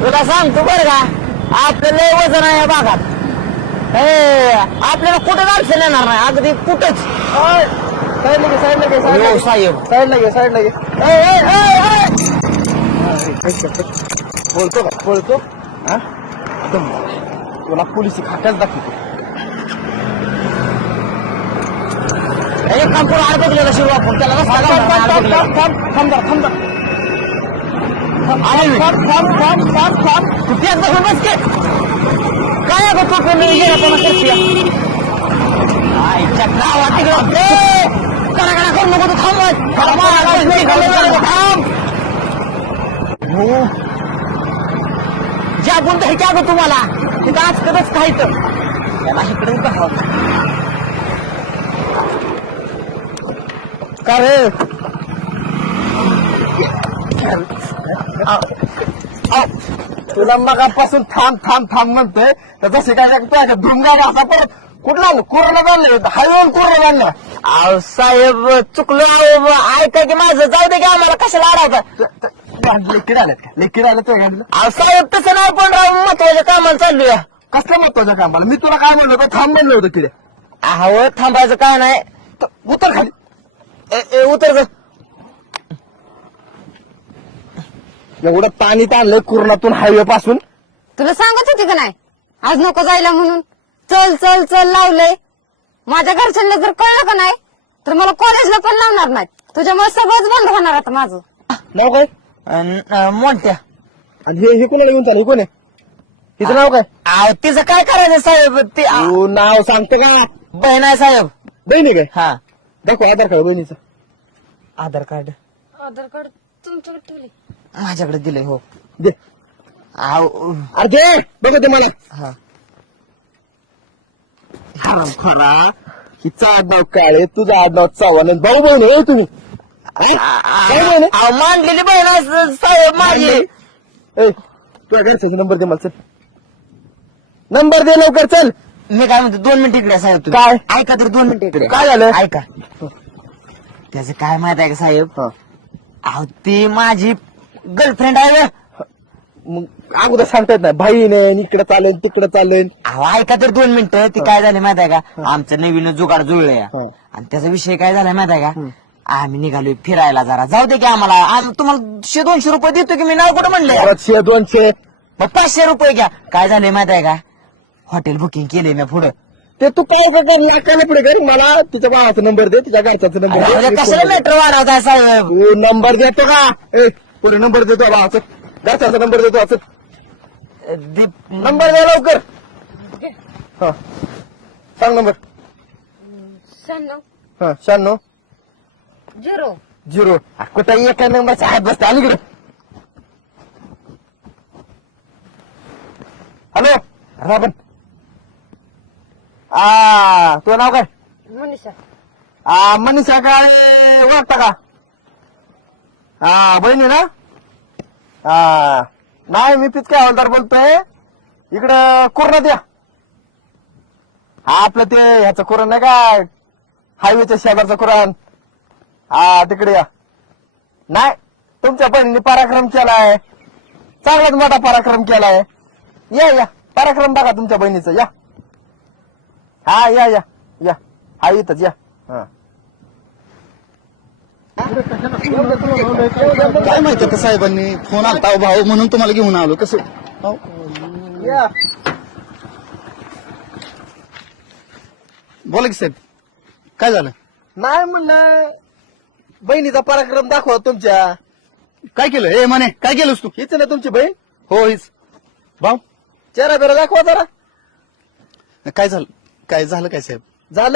तुला सांगतो बरं का, आपलं लय वजन आहे या भागात. आपल्याला कुठं अडचण येणार नाही, अगदी कुठंच. साईडला घे, साईडला घे, हो साहेब. साईडला घे, साईडला घे. बोलतो का बोलतो हा दम. तुला पोलिस खात्याच दाखवतो. एक काम करू, अडकलेला शिरू आपण त्याला रस्ता काढणार, अडकलेला. तू त्याच बसून बस की. काय अगं तू पण गेला पण करते आईच्या गावात तिकडं करा करू नको, तू थांब. ज्या गुण हे क्या गं तुम्हाला तिथं आज कधीच खायचं त्याला इकडे का का रे तुला मगापासून थांब थांब थांब म्हणतोय त्याचा शिकायचा धुमगा असा परत कुठला कोरोना बांधलं हायवेवर कोरोना बांधला. अहो साहेब चुकलं, ऐका की माझं, जाऊ दे की आम्हाला कशाला अडवता. लेकीर आल्यात का लेकीर आलं तर गाडीला. अहो साहेब तसं नाही, पण राव महत्वाच्या कामाला चाललोय. कसल्या महत्वाच्या कामाला मी तुला काय म्हणलं होतं थांब म्हणलं होतं तिथे. अहो थांबायचं काय नाही, उतर खाली. उतर ग. एवढं पाणी ताणलंय कुर्णातून हायवे पासून. तुला सांगत होते का नाही आज नको जायला म्हणून. चल चल चल लावलंय. माझ्या घरच्यांना जर कळलं का नाही तर मला कॉलेजला पण लावणार नाही. तुझ्यामुळे सगळंच बंद होणार आता माझं. नाव काय मोठ्या. आणि हे कोणाला येऊन चालू कोण आहे तिचं नाव काय. अहो तिचं काय करायचं साहेब, ते तू नाव सांगतो का. बहीण आहे साहेब. बहिणी काय हा दाखव आधार कार्ड बहिणीचं. आधार कार्ड आधार कार्ड तुमच्याकडे ठेवले. माझ्याकडे दिलंय. हो दे. अहो अरे दे बघ ते मला. हा हराम खरा हिचं आडनाव काळे तुझं आडनाव चव्हाण आणि भाऊ बहीण आहे तुम्ही. भाऊ बहीण आहे? अहो मांडलेली बहीण आहे साहेब माझी. ए, तुझ्या घरच्याचा नंबर दे मला. चल नंबर दे लवकर चल. मी काय म्हणतो 2 मिनिट इकडे साहेब. तुम्ही काय? ऐका तर 2 मिनिट इकडे. काय झालं? ऐका त्याचं काय माहित आहे का साहेब. अहो ती माझी गर्लफ्रेंड आहे ना. मग अगोदर सांगता येत नाही बहीण आहे इकडे चालेल तिकडे चालेल. अहो ऐका तर 2 मिनिटं. ती काय झाली माहित आहे का, आमचं नवीन जुगाड जुळलंय हो. आणि त्याचा विषय काय झालाय माहित आहे का, आम्ही निघालोय फिरायला जरा. जाऊ दे की आम्हाला, तुम्हाला 100-200 रुपये देतो की मी, नाव कुठं म्हणलंय. 100-200 मग 500 रुपये घ्या. काय झालंय माहित आहे का, हॉटेल बुकिंग केलंय मी पुढं. ते तू काय कर पुढे कर मला तुझ्या भावाचा नंबर दे तुझ्या घरच्याचा नंबर दे. कशाला मेट्रो वाढवताय साहेब. तू नंबर देतो का. ए पुढे नंबर देतो भावाचा घरच्याचा नंबर देतो असं. नंबर द्या लवकर. हा सांग नंबर. 96 0 कुठं एका नंबरचा हात बसता आली इकडे. हॅलो राबन. तुझं नाव काय. मनीषा. मनीषा काय ओळखता का. बहिणी ना. नाही मी पिचका हवालदार बोलतोय. इकडं कोरोना द्या. आपलं ते ह्याचं कोरण नाही का हायवेच्या शेजारचं कोरण. तिकडे या. नाही तुमच्या बहिणीने पराक्रम केलाय, चांगलाच मोठा पराक्रम केलाय. या या पराक्रम बघा तुमच्या बहिणीचा. या या या या हा इथंच या. काय माहिती आता साहेबांनी फोन आलता भाऊ म्हणून तुम्हाला घेऊन आलो. कसं या बोला की साहेब काय झालं. नाही म्हणलं बहिणीचा पराक्रम दाखवा तुमच्या. काय केलं ए म्हणे काय केलंस तू. हीच ना तुमची बहीण. हो हीच भाऊ. चेहरा बिरा दाखवा जरा. काय झालं काय साहेब. झालं